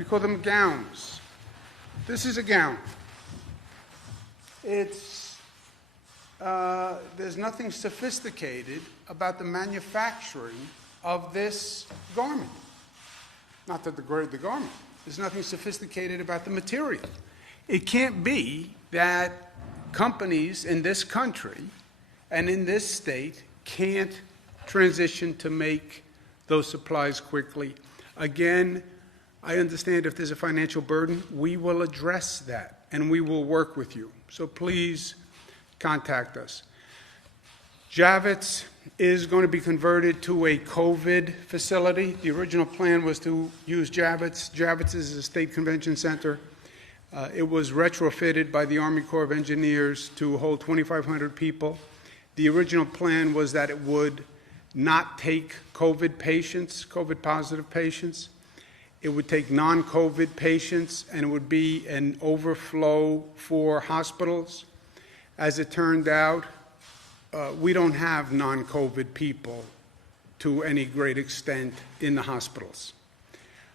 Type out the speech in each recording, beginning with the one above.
We call them gowns. This is a gown. There's nothing sophisticated about the manufacturing of this garment. Not to degrade the garment. There's nothing sophisticated about the material. It can't be that companies in this country and in this state can't transition to make those supplies quickly. Again, I understand if there's a financial burden, we will address that and we will work with you. So please contact us. Javits is going to be converted to a COVID facility. The original plan was to use Javits. Javits is a state convention center. It was retrofitted by the Army Corps of Engineers to hold 2,500 people. The original plan was that it would not take COVID patients, COVID-positive patients. It would take non-COVID patients, and it would be an overflow for hospitals. As it turned out, we don't have non-COVID people to any great extent in the hospitals.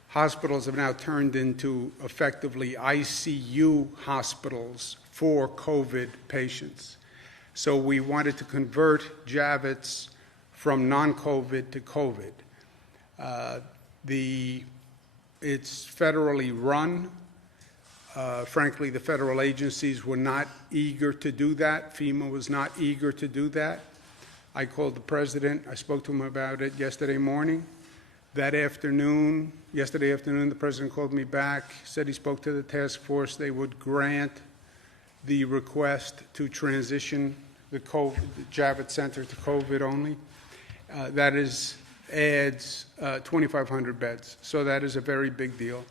Hospitals have now turned into effectively ICU hospitals for COVID patients. So we wanted to convert Javits from non-COVID to COVID. It's federally run. Frankly, the federal agencies were not eager to do that. FEMA was not eager to do that. I called the president. I spoke to him about it yesterday morning. Yesterday afternoon, the president called me back, said he spoke to the task force. They would grant the request to transition the Javits Center to COVID only. That adds 2,500 beds. So that is a very big deal.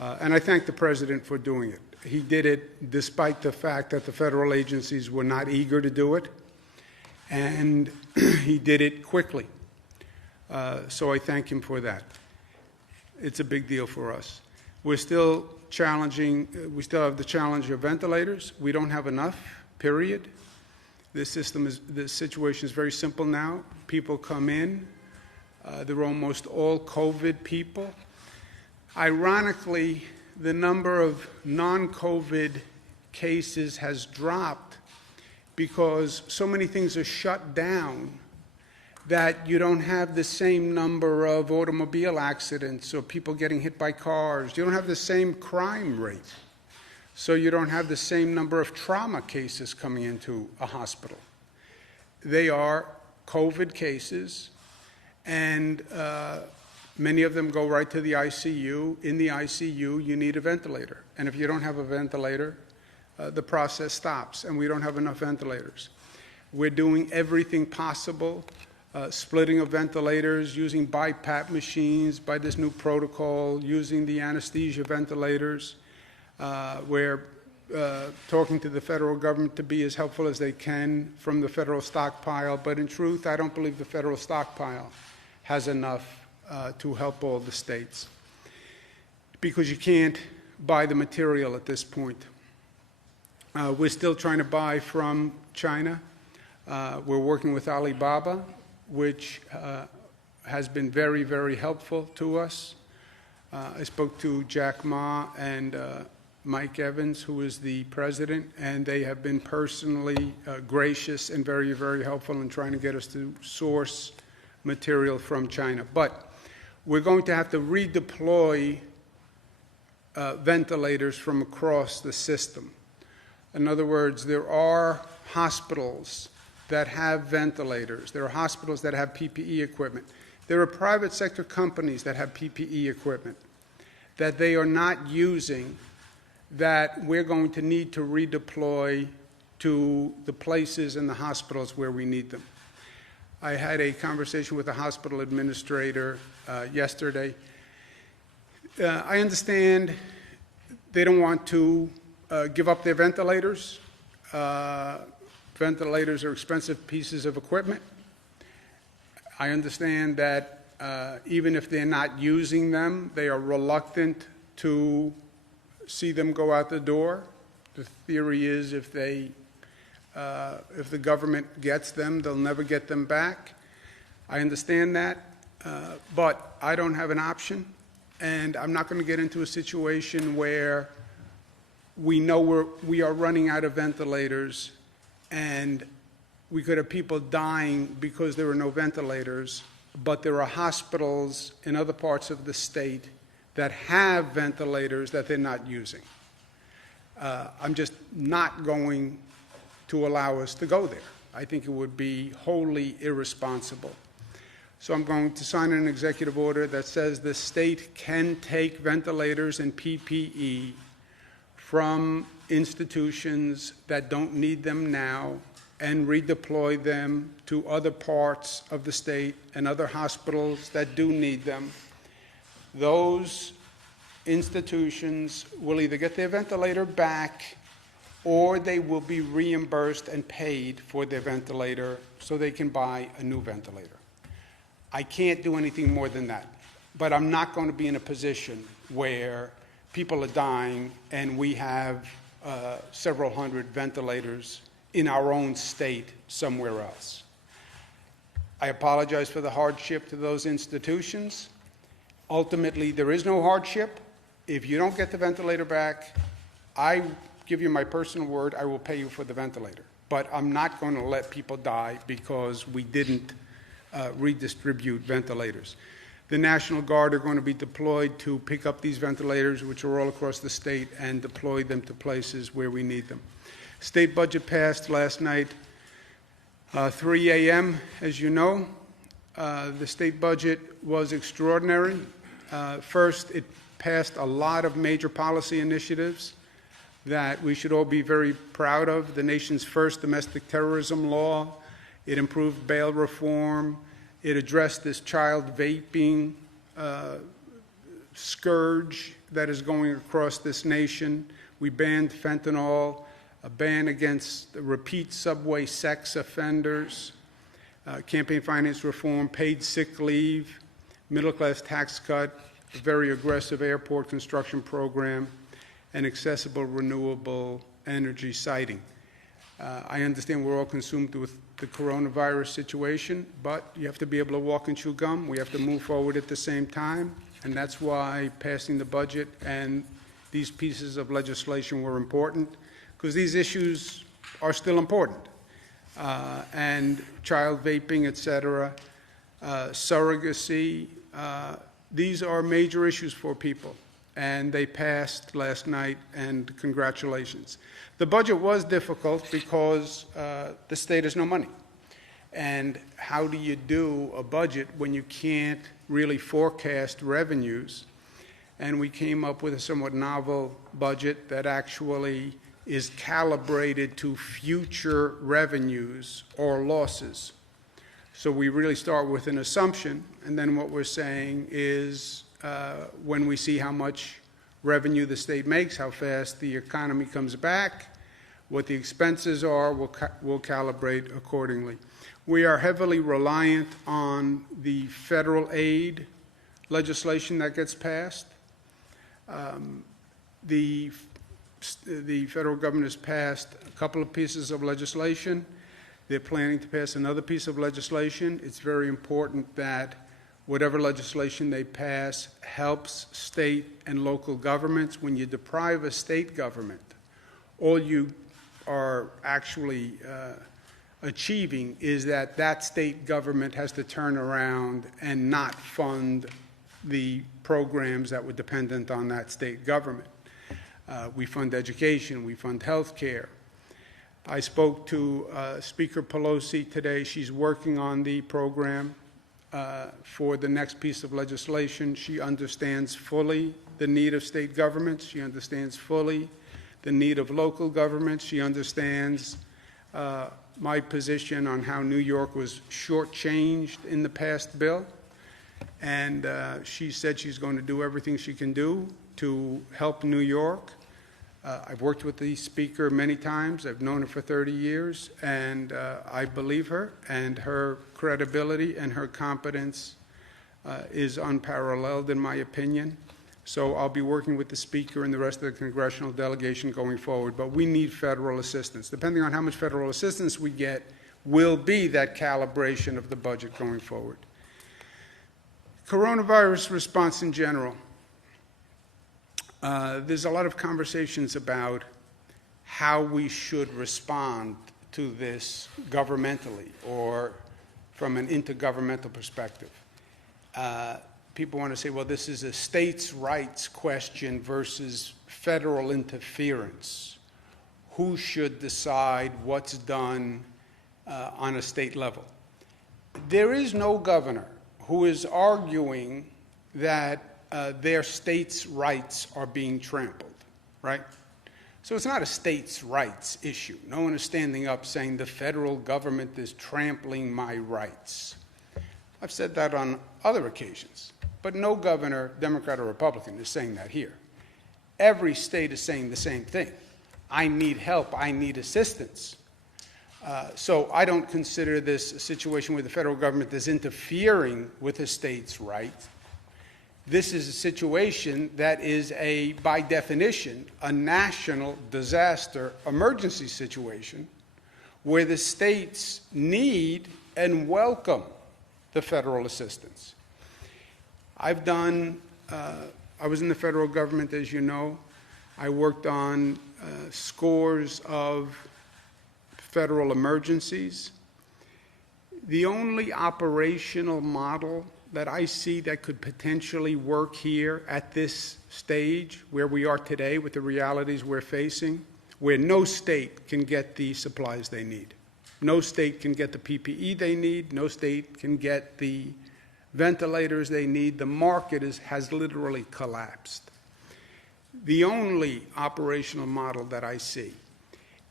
And I thank the president for doing it. He did it despite the fact that the federal agencies were not eager to do it. And he did it quickly. So I thank him for that. It's a big deal for us. We're still challenging, we still have the challenge of ventilators. We don't have enough, period. The situation is very simple now. People come in. They're almost all COVID people. Ironically, the number of non-COVID cases has dropped because so many things are shut down that you don't have the same number of automobile accidents or people getting hit by cars. You don't have the same crime rate. So you don't have the same number of trauma cases coming into a hospital. They are COVID cases, and many of them go right to the ICU. In the ICU, you need a ventilator. And if you don't have a ventilator, the process stops, and we don't have enough ventilators. We're doing everything possible, splitting of ventilators, using BiPAP machines by this new protocol, using the anesthesia ventilators. We're talking to the federal government to be as helpful as they can from the federal stockpile. But in truth, I don't believe the federal stockpile has enough to help all the states, because you can't buy the material at this point. We're still trying to buy from China. We're working with Alibaba, which has been very, very helpful to us. I spoke to Jack Ma and Mike Evans, who is the president, and they have been personally gracious and very, very helpful in trying to get us to source material from China. But we're going to have to redeploy ventilators from across the system. In other words, there are hospitals that have ventilators. There are hospitals that have PPE equipment. There are private sector companies that have PPE equipment that they are not using, that we're going to need to redeploy to the places in the hospitals where we need them. I had a conversation with a hospital administrator yesterday. I understand they don't want to give up their ventilators. Ventilators are expensive pieces of equipment. I understand that even if they're not using them, they are reluctant to see them go out the door. The theory is if the government gets them, they'll never get them back. I understand that, but I don't have an option, and I'm not going to get into a situation where we know we are running out of ventilators and we could have people dying because there are no ventilators, but there are hospitals in other parts of the state that have ventilators that they're not using. I'm just not going to allow us to go there. I think it would be wholly irresponsible. So I'm going to sign an executive order that says the state can take ventilators and PPE from institutions that don't need them now and redeploy them to other parts of the state and other hospitals that do need them. Those institutions will either get their ventilator back or they will be reimbursed and paid for their ventilator so they can buy a new ventilator. I can't do anything more than that. But I'm not going to be in a position where people are dying and we have several hundred ventilators in our own state somewhere else. I apologize for the hardship to those institutions. Ultimately, there is no hardship. If you don't get the ventilator back, I give you my personal word, I will pay you for the ventilator. But I'm not going to let people die because we didn't redistribute ventilators. The National Guard are going to be deployed to pick up these ventilators, which are all across the state, and deploy them to places where we need them. State budget passed last night, 3 a.m., as you know. The state budget was extraordinary. First, it passed a lot of major policy initiatives that we should all be very proud of. The nation's first domestic terrorism law. It improved bail reform. It addressed this child vaping scourge that is going across this nation. We banned fentanyl, a ban against repeat subway sex offenders, campaign finance reform, paid sick leave, middle-class tax cut, a very aggressive airport construction program, and accessible renewable energy siting. I understand we're all consumed with the coronavirus situation, but you have to be able to walk and chew gum. We have to move forward at the same time, and that's why passing the budget and these pieces of legislation were important, because these issues are still important. And child vaping, et cetera, surrogacy, these are major issues for people, and they passed last night, and congratulations. The budget was difficult because the state has no money. And how do you do a budget when you can't really forecast revenues? And we came up with a somewhat novel budget that actually is calibrated to future revenues or losses. So we really start with an assumption, and then what we're saying is when we see how much revenue the state makes, how fast the economy comes back, what the expenses are, we'll calibrate accordingly. We are heavily reliant on the federal aid legislation that gets passed. The federal government has passed a couple of pieces of legislation. They're planning to pass another piece of legislation. It's very important that whatever legislation they pass helps state and local governments. When you deprive a state government, all you are actually achieving is that that state government has to turn around and not fund the programs that were dependent on that state government. We fund education, we fund health care. I spoke to Speaker Pelosi today. She's working on the program for the next piece of legislation. She understands fully the need of state governments. She understands fully the need of local governments. She understands my position on how New York was shortchanged in the past bill. And she said she's going to do everything she can do to help New York. I've worked with the speaker many times. I've known her for 30 years, and I believe her, and her credibility and her competence is unparalleled in my opinion. So I'll be working with the speaker and the rest of the congressional delegation going forward, but we need federal assistance. Depending on how much federal assistance we get will be that calibration of the budget going forward. Coronavirus response in general. there's a lot of conversations about how we should respond to this governmentally or from an intergovernmental perspective. People want to say, well, this is a states' rights question versus federal interference. Who should decide what's done on a state level? There is no governor who is arguing that their state's rights are being trampled, right? So it's not a states' rights issue. No one is standing up saying the federal government is trampling my rights. I've said that on other occasions, but no governor, Democrat or Republican, is saying that here. Every state is saying the same thing. I need help. I need assistance. So I don't consider this a situation where the federal government is interfering with a state's rights. This is a situation that is by definition, a national disaster emergency situation where the states need and welcome the federal assistance. I was in the federal government, as you know. I worked on scores of federal emergencies. The only operational model that I see that could potentially work here at this stage where we are today with the realities we're facing, where no state can get the supplies they need. No state can get the PPE they need. No state can get the ventilators they need. The market has literally collapsed. The only operational model that I see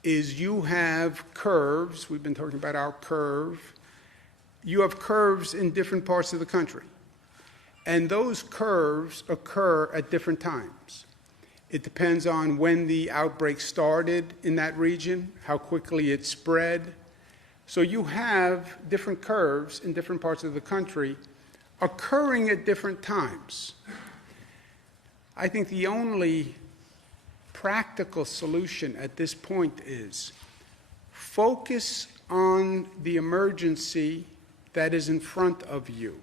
is you have curves. We've been talking about our curve. You have curves in different parts of the country. And those curves occur at different times. It depends on when the outbreak started in that region, how quickly it spread. So you have different curves in different parts of the country occurring at different times. I think the only practical solution at this point is focus on the emergency that is in front of you.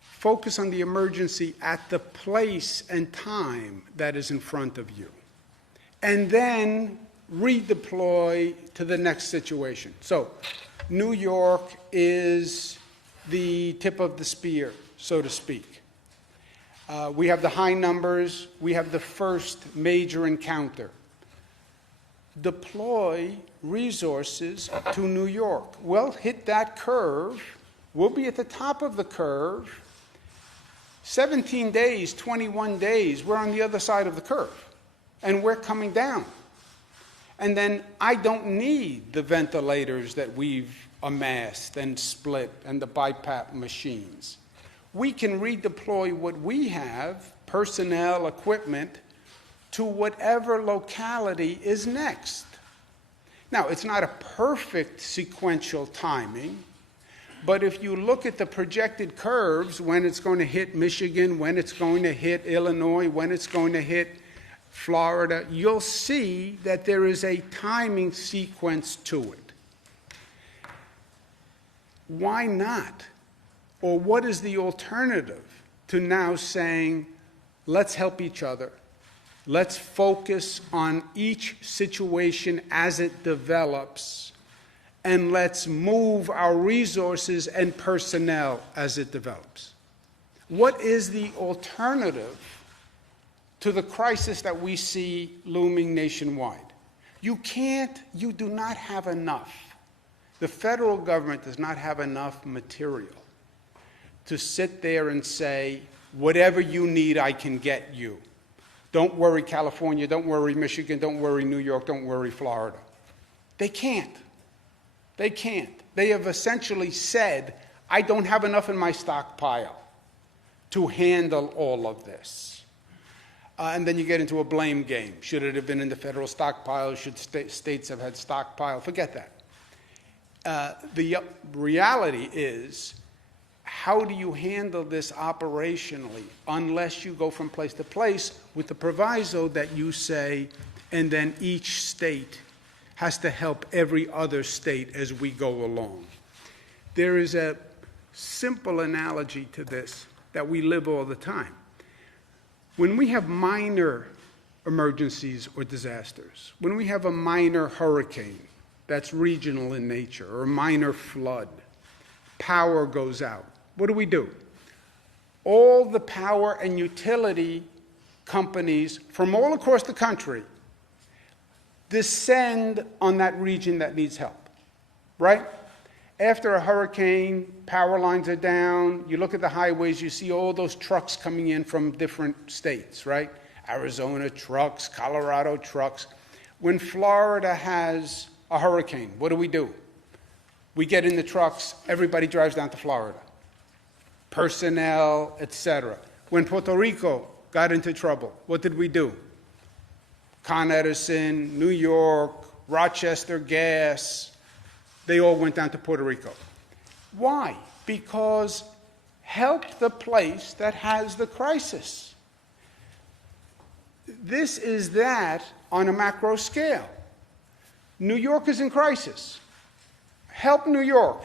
Focus on the emergency at the place and time that is in front of you. And then redeploy to the next situation. So New York is the tip of the spear, so to speak. We have the high numbers. We have the first major encounter. Deploy resources to New York. We'll hit that curve. We'll be at the top of the curve. 17 days, 21 days, we're on the other side of the curve. And we're coming down. And then I don't need the ventilators that we've amassed and split and the BiPAP machines. We can redeploy what we have, personnel, equipment, to whatever locality is next. Now, it's not a perfect sequential timing, but if you look at the projected curves, when it's going to hit Michigan, when it's going to hit Illinois, when it's going to hit Florida, you'll see that there is a timing sequence to it. Why not? Or what is the alternative to now saying, let's help each other. Let's focus on each situation as it develops, and let's move our resources and personnel as it develops. What is the alternative to the crisis that we see looming nationwide? You do not have enough. The federal government does not have enough material to sit there and say, whatever you need, I can get you. Don't worry, California. Don't worry, Michigan. Don't worry, New York. Don't worry, Florida. They can't. They can't. They have essentially said, I don't have enough in my stockpile to handle all of this. And then you get into a blame game. Should it have been in the federal stockpile? Should states have had stockpile? Forget that. The reality is, how do you handle this operationally unless you go from place to place with the proviso that you say, and then each state has to help every other state as we go along? There is a simple analogy to this that we live all the time. When we have minor emergencies or disasters, when we have a minor hurricane that's regional in nature, or a minor flood, power goes out, what do? All the power and utility companies from all across the country descend on that region that needs help, right? After a hurricane, power lines are down. You look at the highways, you see all those trucks coming in from different states, right? Arizona trucks, Colorado trucks. When Florida has a hurricane, what do? We get in the trucks, everybody drives down to Florida. Personnel, etc. When Puerto Rico got into trouble, what did we do? Con Edison, New York, Rochester Gas, they all went down to Puerto Rico. Why? Because help the place that has the crisis. This is that on a macro scale. New York is in crisis. Help New York.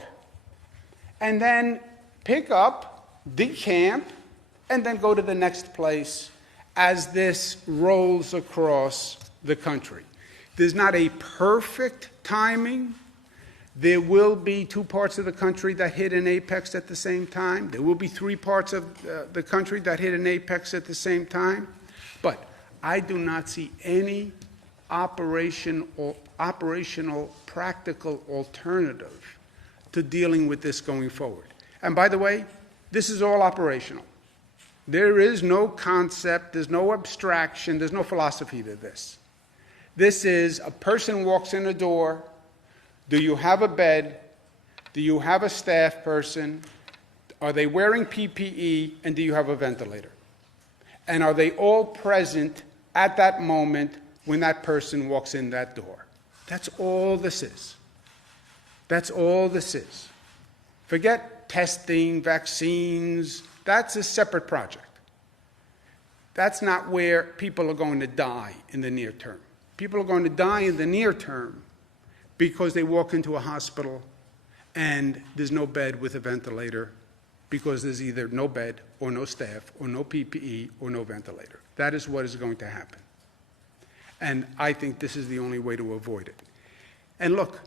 And then pick up, decamp, and then go to the next place as this rolls across the country. There's not a perfect timing. There will be 2 parts of the country that hit an apex at the same time. There will be 3 parts of the country that hit an apex at the same time. But I do not see any operational, practical alternative to dealing with this going forward. And by the way, this is all operational. There is no concept, there's no abstraction, there's no philosophy to this. This is a person walks in the door. Do you have a bed? Do you have a staff person? Are they wearing PPE? And do you have a ventilator? And are they all present at that moment when that person walks in that door? That's all this is. That's all this is. Forget testing, vaccines. That's a separate project. That's not where people are going to die in the near term. People are going to die in the near term because they walk into a hospital and there's no bed with a ventilator because there's either no bed or no staff or no PPE or no ventilator. That is what is going to happen. And I think this is the only way to avoid it. And look,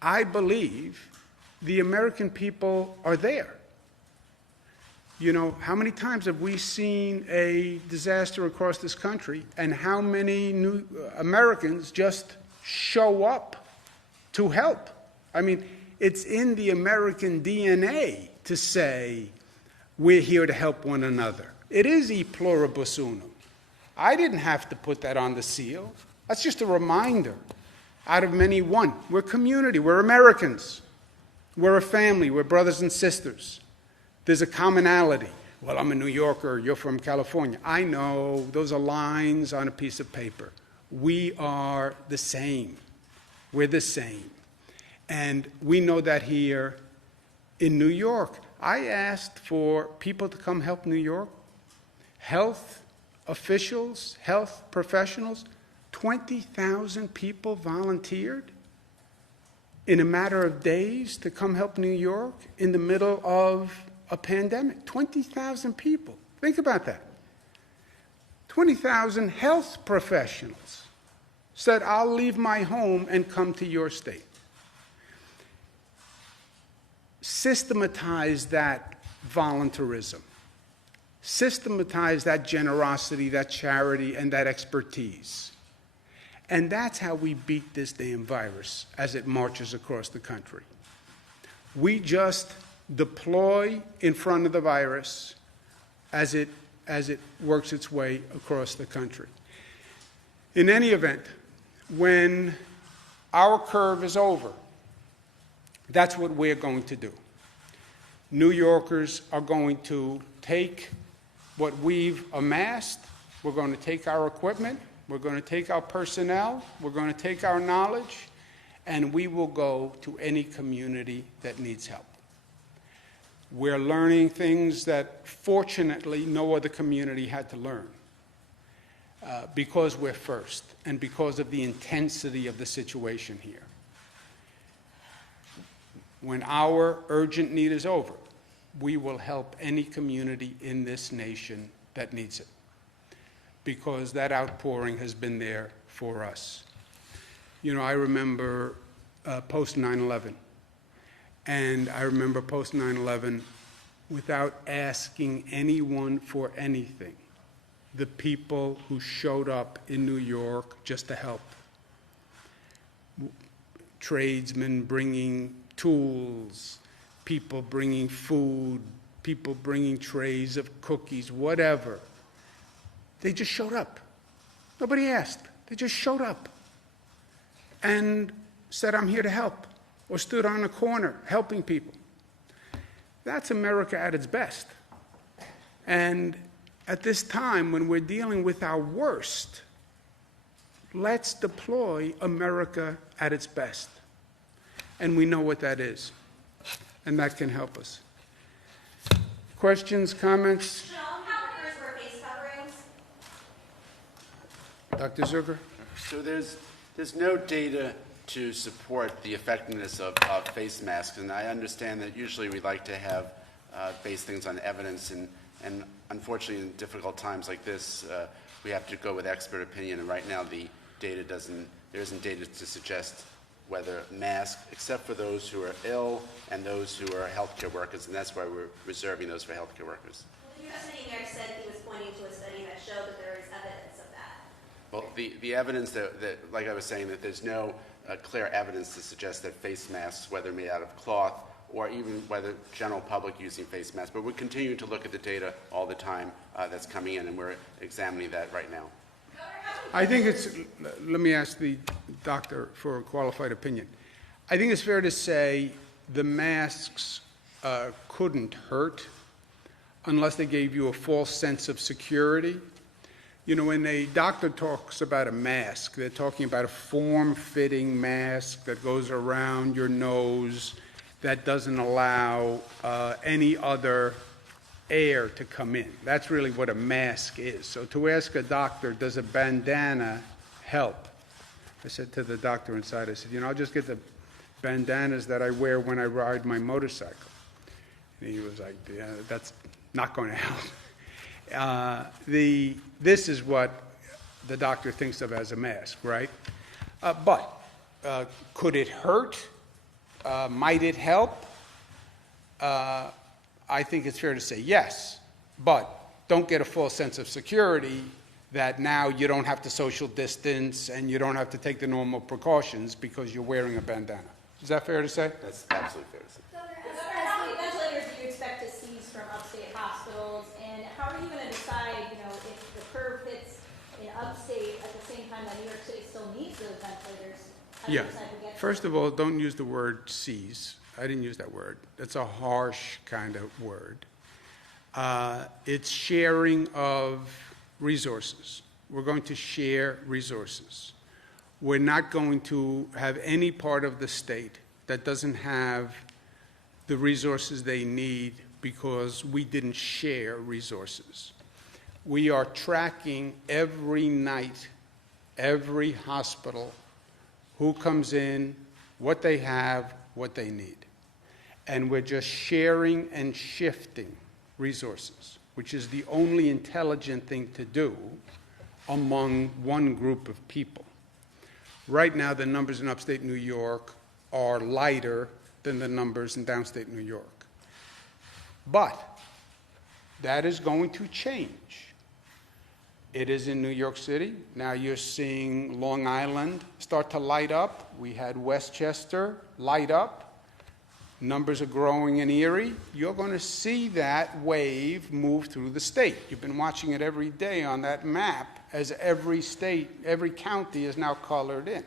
I believe the American people are there. You know, how many times have we seen a disaster across this country, and how many new Americans just show up to help? I mean, it's in the American DNA to say, we're here to help one another. It is e pluribus unum. I didn't have to put that on the seal. That's just a reminder. Out of many, one. We're community. We're Americans. We're a family. We're brothers and sisters. There's a commonality. Well, I'm a New Yorker. You're from California. I know. Those are lines on a piece of paper. We are the same. We're the same. And we know that here in New York. I asked for people to come help New York. Health officials, health professionals. 20,000 people volunteered in a matter of days to come help New York in the middle of a pandemic. 20,000 people. Think about that. 20,000 health professionals said, I'll leave my home and come to your state. Systematize that voluntarism. Systematize that generosity, that charity, and that expertise. And that's how we beat this damn virus as it marches across the country. We just deploy in front of the virus as it works its way across the country. In any event, when our curve is over, that's what we're going to do. New Yorkers are going to take what we've amassed. We're going to take our equipment. We're going to take our personnel. We're going to take our knowledge. And we will go to any community that needs help. We're learning things that, fortunately, no other community had to learn because we're first and because of the intensity of the situation here. When our urgent need is over, we will help any community in this nation that needs it. because that outpouring has been there for us. You know, I remember post 9/11, and I remember post 9/11, without asking anyone for anything, the people who showed up in New York just to help. Tradesmen bringing tools, people bringing food, people bringing trays of cookies, whatever. They just showed up. Nobody asked. They just showed up and said, I'm here to help, or stood on a corner helping people. That's America at its best. And at this time, when we're dealing with our worst, let's deploy America at its best. And we know what that is. And that can help us. Questions, comments? How many wear face coverings? Dr. Zucker? So there's no data to support the effectiveness of face masks, and I understand that usually we like to have base things on evidence, and unfortunately in difficult times like this, we have to go with expert opinion, and right now there isn't data to suggest whether masks, except for those who are ill and those who are healthcare workers, and that's why we're reserving those for healthcare workers. Well, the U.S. sitting there said he was pointing to a study that showed that there is evidence of that. Well, the evidence that, like I was saying, that there's no clear evidence to suggest that face masks, whether made out of cloth or even whether general public using face masks, but we're continuing to look at the data all the time that's coming in, and we're examining that right now. I think it's, let me ask the doctor for a qualified opinion. I think it's fair to say the masks couldn't hurt unless they gave you a false sense of security. You know, when a doctor talks about a mask, they're talking about a form-fitting mask that goes around your nose that doesn't allow any other air to come in. That's really what a mask is. So to ask a doctor, does a bandana help? I said to the doctor inside, I said, you know, I'll just get the bandanas that I wear when I ride my motorcycle. And he was like, yeah, that's not going to help. This is what the doctor thinks of as a mask, right? But could it hurt? Might it help? I think it's fair to say yes, but don't get a false sense of security that now you don't have to social distance and you don't have to take the normal precautions because you're wearing a bandana. Is that fair to say? That's absolutely fair to say. Governor, how many ventilators do you expect to seize from upstate hospitals, and how are you going to decide, you know, if the curve hits in upstate at the same time that New York City still needs those ventilators? How do you decide to get First of all, don't use the word seize. I didn't use that word. That's a harsh kind of word. It's sharing of resources. We're going to share resources. We're not going to have any part of the state that doesn't have the resources they need because we didn't share resources. We are tracking every night, every hospital, who comes in, what they have, what they need. And we're just sharing and shifting resources, which is the only intelligent thing to do among one group of people. Right now, the numbers in upstate New York are lighter than the numbers in downstate New York. But that is going to change. It is in New York City. Now you're seeing Long Island start to light up. We had Westchester light up. Numbers are growing in Erie. You're going to see that wave move through the state. You've been watching it every day on that map as every state, every county is now colored in.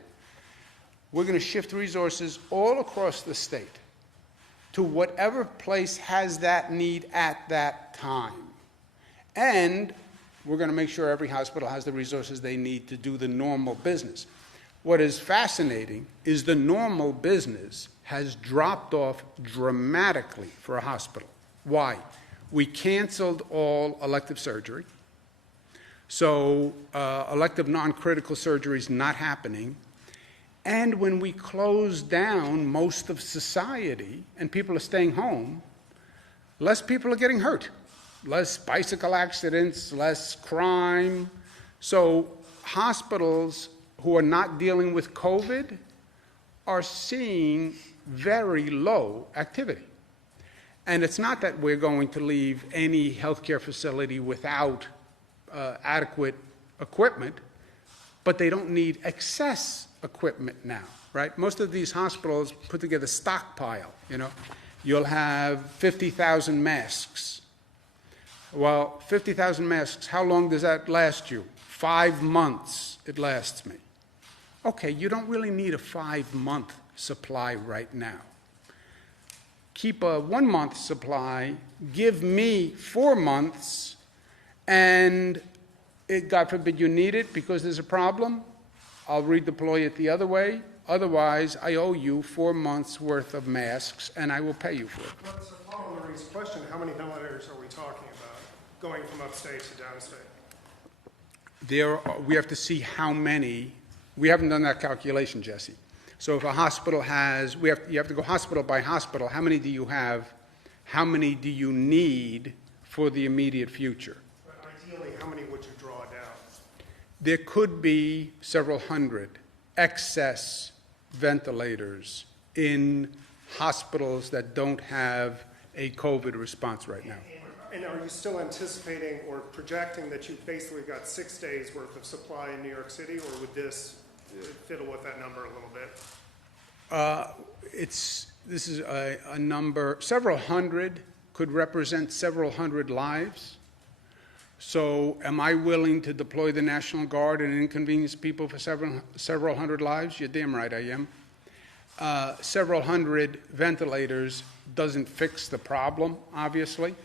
We're going to shift resources all across the state to whatever place has that need at that time. And we're going to make sure every hospital has the resources they need to do the normal business. What is fascinating is the normal business has dropped off dramatically for a hospital. Why? We canceled all elective surgery. So elective non-critical surgery is not happening. And when we close down most of society and people are staying home, less people are getting hurt. Less bicycle accidents, less crime. So hospitals who are not dealing with COVID are seeing very low activity. And it's not that we're going to leave any healthcare facility without adequate equipment, but they don't need excess equipment now, right? Most of these hospitals put together stockpile, you know. You'll have 50,000 masks. Well, 50,000 masks, how long does that last you? 5 months it lasts me. Okay, you don't really need a 5-month supply right now. Keep a 1-month supply, give me 4 months, and God forbid you need it because there's a problem, I'll redeploy it the other way. Otherwise, I owe you 4 months worth of masks, and I will pay you for it. Well, to follow Marie's question, how many ventilators are we talking about going from upstate to downstate? We have to see how many. We haven't done that calculation, Jesse. So if a hospital has, you have to go hospital by hospital. How many do you have? How many do you need for the immediate future? But ideally, how many would you draw down? There could be several hundred excess ventilators in hospitals that don't have a COVID response right now. And are you still anticipating or projecting that you've basically got 6 days worth of supply in New York City, or would this fiddle with that number a little bit? This is a number, several hundred could represent several hundred lives. So am I willing to deploy the National Guard and inconvenience people for several hundred lives? You're damn right I am. Several hundred ventilators doesn't fix the problem, obviously,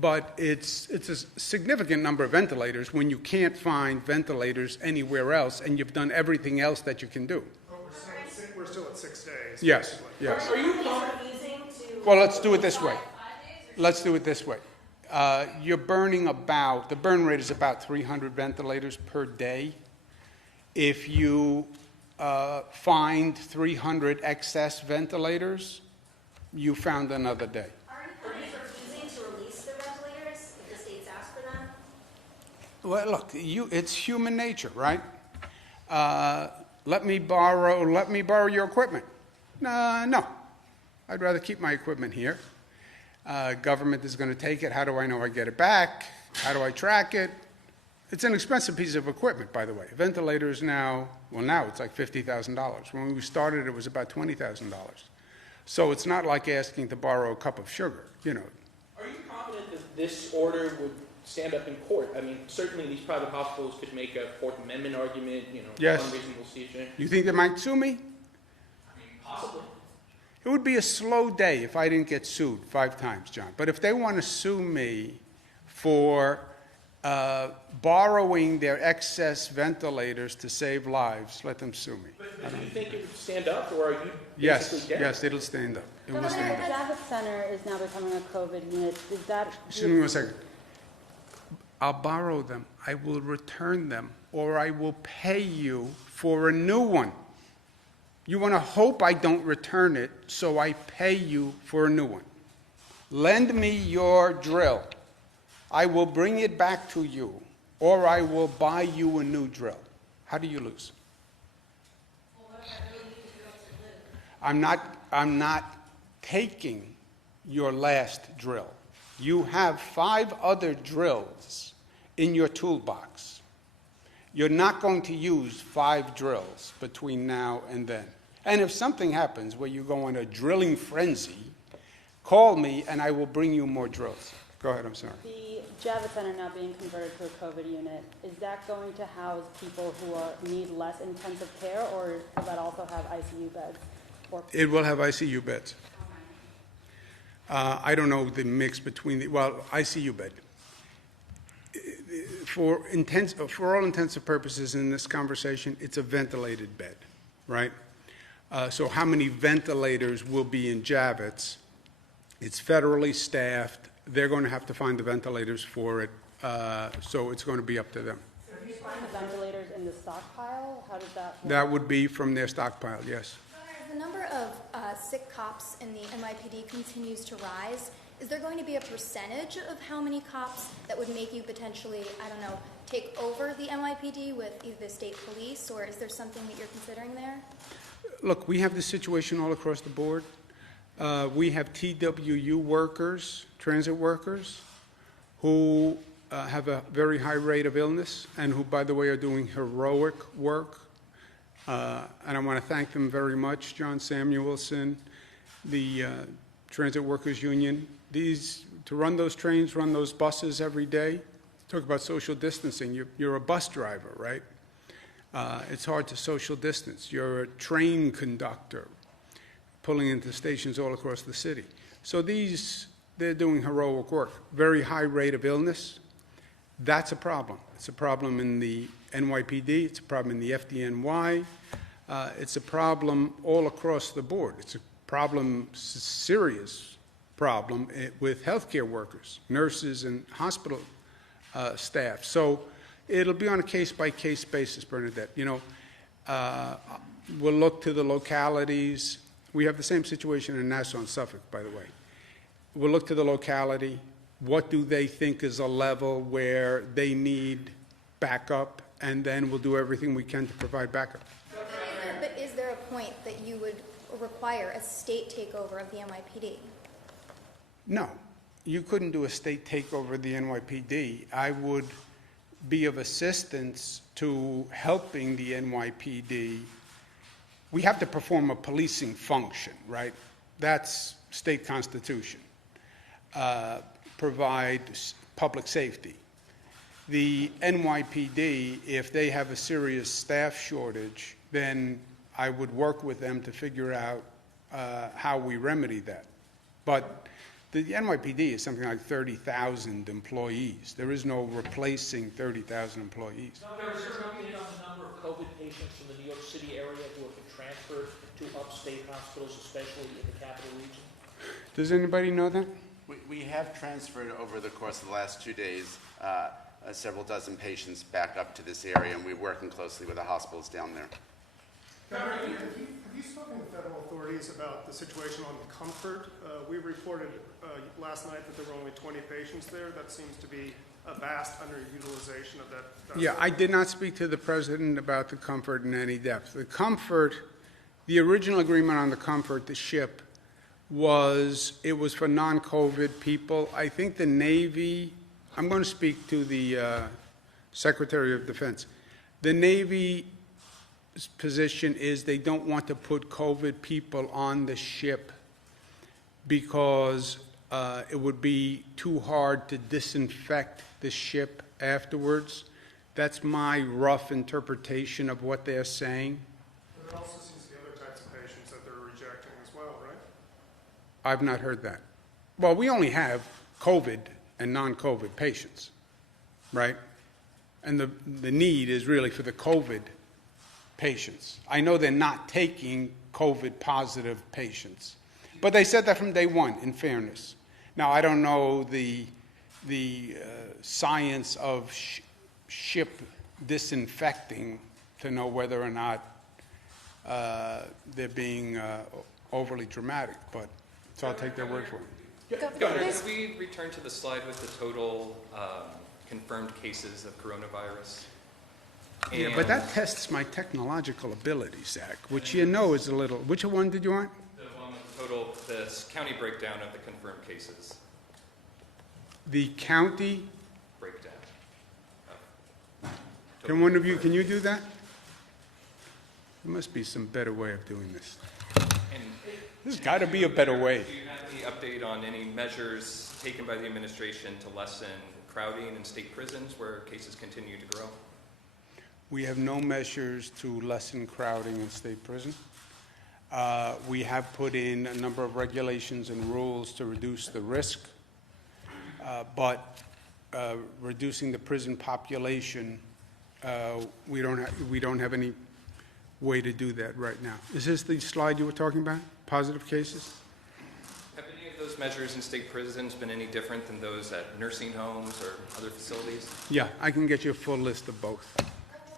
but it's a significant number of ventilators when you can't find ventilators anywhere else and you've done everything else that you can do. Oh, we're still at 6 days. Yes, basically. yes. Are you refusing to? Well, let's do it this way. Let's do it this way. You're burning the burn rate is about 300 ventilators per day. If you find 300 excess ventilators, you found another day. Are you refusing to release the ventilators if the states ask for them? Well, look, it's human nature, right? Let me borrow your equipment. No. I'd rather keep my equipment here. Government is going to take it. How do I know I get it back? How do I track it? It's an expensive piece of equipment, by the way. Ventilators now it's like $50,000. When we started, it was about $20,000. So it's not like asking to borrow a cup of sugar, you know. Are you confident that this order would stand up in court? I mean, certainly these private hospitals could make a Fourth Amendment argument, Yes. unreasonable seizure. You think they might sue me? I mean, possibly. It would be a slow day if I didn't get sued 5 times, John. But if they want to sue me for borrowing their excess ventilators to save lives, let them sue me. But do you think it would stand up, or are you Yes, basically dead? yes, it'll stand up. It will The stand up. Javits Center is now becoming a COVID unit. Is that? Excuse me 1 second. I'll borrow them. I will return them, or I will pay you for a new one. You want to hope I don't return it, so I pay you for a new one. Lend me your drill. I will bring it back to you, or I will buy you a new drill. How do you lose? I'm not taking your last drill. You have 5 other drills in your toolbox. You're not going to use 5 drills between now and then. And if something happens where you go on a drilling frenzy, call me and I will bring you more drills. Go ahead, I'm sorry. The Javits Center now being converted to a COVID unit, is that going to house people who need less intensive care, or will that also have ICU beds? It will have ICU beds. I don't know the mix between ICU bed. For all intents and purposes in this conversation, it's a ventilated bed, right? So how many ventilators will be in Javits? It's federally staffed. They're going to have to find the ventilators for it, so it's going to be up to them. Do you find the ventilators in the stockpile? How does that work? That would be from their stockpile, yes. The number of sick cops in the NYPD continues to rise. Is there going to be a percentage of how many cops that would make you potentially, I don't know, take over the NYPD with either the state police, or is there something that you're considering there? Look, we have this situation all across the board. We have TWU workers, transit workers, who have a very high rate of illness and who, by the way, are doing heroic work. And I want to thank them very much, John Samuelson, the Transit Workers Union. To run those trains, run those buses every day, talk about social distancing. You're a bus driver, right? It's hard to social distance. You're a train conductor pulling into stations all across the city. So they're doing heroic work. Very high rate of illness. That's a problem. It's a problem in the NYPD. It's a problem in the FDNY. It's a problem all across the board. It's a problem, serious problem with healthcare workers, nurses, and hospital staff. So it'll be on a case-by-case basis, Bernadette. We'll look to the localities. We have the same situation in Nassau and Suffolk, by the way. We'll look to the locality. What do they think is a level where they need backup, and then we'll do everything we can to provide backup. But is there a point that you would require a state takeover of the NYPD? No, you couldn't do a state takeover of the NYPD. I would be of assistance to helping the NYPD. We have to perform a policing function, right? That's state constitution. Provide public safety. The NYPD, if they have a serious staff shortage, then I would work with them to figure out how we remedy that. But the NYPD is something like 30,000 employees. There is no replacing 30,000 employees. Now, there is there an update on the number of COVID patients from the New York City area who have been transferred to upstate hospitals, especially in the capital region? Does anybody know that? We have transferred over the course of the last 2 days several dozen patients back up to this area, and we're working closely with the hospitals down there. Governor, have you spoken to federal authorities about the situation on Comfort? We reported last night that there were only 20 patients there. That seems to be a vast underutilization of that. Yeah, I did not speak to the president about the Comfort in any depth. The Comfort, the original agreement on the Comfort, the ship, was for non-COVID people. I think the Navy, I'm going to speak to the Secretary of Defense. The Navy's position is they don't want to put COVID people on the ship because it would be too hard to disinfect the ship afterwards. That's my rough interpretation of what they're saying. But it also seems the other types of patients that they're rejecting as well, right? I've not heard that. Well, we only have COVID and non-COVID patients, right? And the need is really for the COVID patients. I know they're not taking COVID-positive patients, but they said that from day one, in fairness. Now, I don't know the science of ship disinfecting to know whether or not they're being overly dramatic, but so I'll take their word for it. Governor, could we return to the slide with the total confirmed cases of coronavirus? Yeah, but that tests my technological ability, Zach, which you know is a little. Which one did you want? The one with the total, the county breakdown of the confirmed cases. The county. Breakdown. Can one of you? Can you do that? There must be some better way of doing this. And There's got to be a better way. do you have any update on any measures taken by the administration to lessen crowding in state prisons where cases continue to grow? We have no measures to lessen crowding in state prison. We have put in a number of regulations and rules to reduce the risk, but reducing the prison population, we don't have any way to do that right now. Is this the slide you were talking about? Positive cases? Have any of those measures in state prisons been any different than those at nursing homes or other facilities? Yeah, I can get you a full list of both.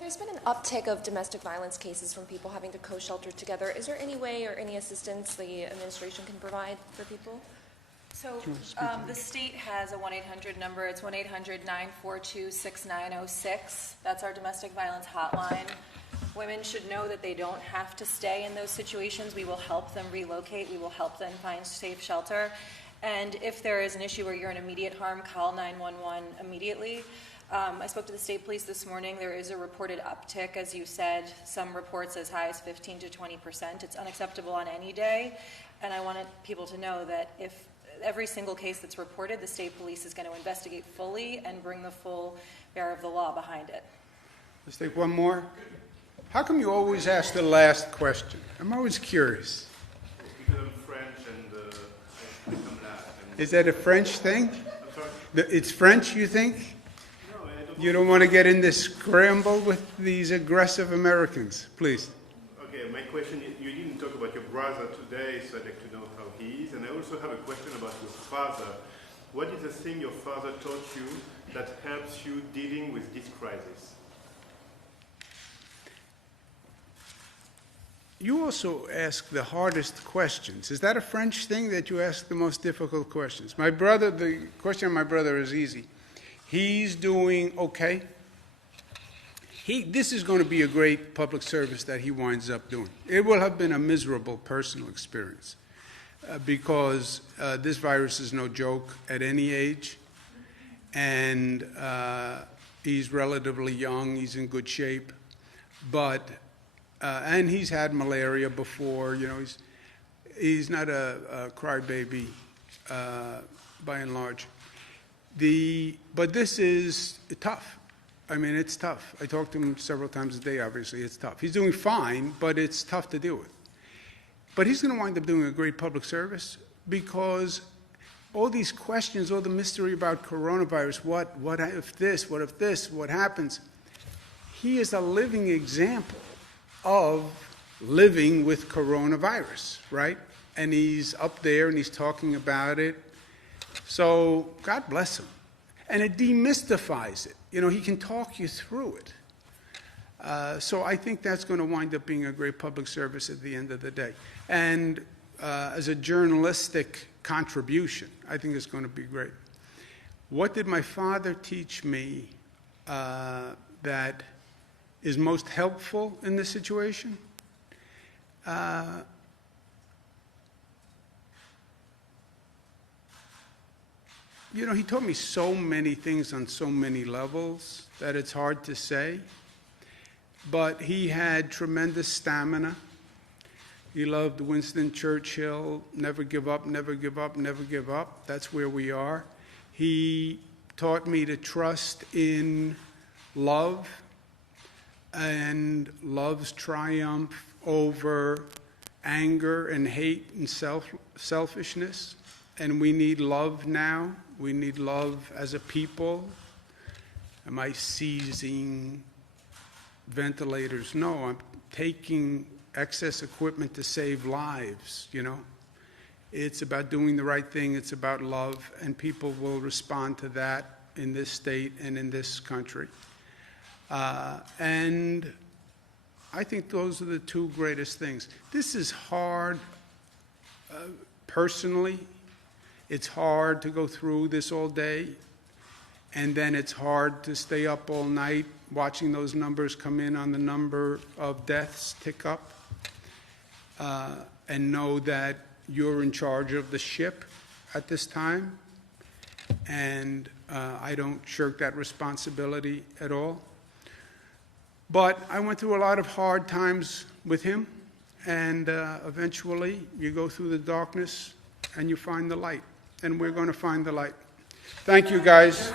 There's been an uptick of domestic violence cases from people having to co-shelter together. Is there any way or any assistance the administration can provide for people? So the state has a 1-800 number. It's 1-800-942-6906. That's our domestic violence hotline. Women should know that they don't have to stay in those situations. We will help them relocate. We will help them find safe shelter. And if there is an issue where you're in immediate harm, call 911 immediately. I spoke to the state police this morning. There is a reported uptick, as you said, some reports as high as 15 to 20%. It's unacceptable on any day. And I wanted people to know that if every single case that's reported, the state police is going to investigate fully and bring the full bear of the law behind it. Let's take one more. How come you always ask the last question? I'm always curious. Because I'm French and I come last. Is that a French thing? I'm sorry? It's French, you think? No, I don't. You don't want to get in this scramble with these aggressive Americans, please. Okay, my question is, you didn't talk about your brother today, so I'd like to know how he is. And I also have a question about your father. What is the thing your father taught you that helps you dealing with this crisis? You also ask the hardest questions. Is that a French thing that you ask the most difficult questions? My brother, the question of my brother is easy. He's doing okay. This is going to be a great public service that he winds up doing. It will have been a miserable personal experience because this virus is no joke at any age. And he's relatively young. He's in good shape. But and he's had malaria before, you know, he's not a crybaby by and large. But this is tough. I mean, it's tough. I talk to him several times a day, obviously. It's tough. He's doing fine, but it's tough to deal with. But he's going to wind up doing a great public service because all these questions, all the mystery about coronavirus, what if this, what happens? He is a living example of living with coronavirus, right? And he's up there and he's talking about it. So God bless him. And it demystifies it. You know, he can talk you through it. So I think that's going to wind up being a great public service at the end of the day. And as a journalistic contribution, I think it's going to be great. What did my father teach me that is most helpful in this situation? You know, he taught me so many things on so many levels that it's hard to say. But he had tremendous stamina. He loved Winston Churchill, never give up, never give up, never give up. That's where we are. He taught me to trust in love and love's triumph over anger and hate and selfishness. And we need love now. We need love as a people. Am I seizing ventilators? No, I'm taking excess equipment to save lives, you know. It's about doing the right thing. It's about love. And people will respond to that in this state and in this country. And I think those are the two greatest things. This is hard personally. It's hard to go through this all day. And then it's hard to stay up all night watching those numbers come in on the number of deaths tick up. And know that you're in charge of the ship at this time. And I don't shirk that responsibility at all. But I went through a lot of hard times with him, and eventually you go through the darkness and you find the light, and we're going to find the light. Thank you, guys.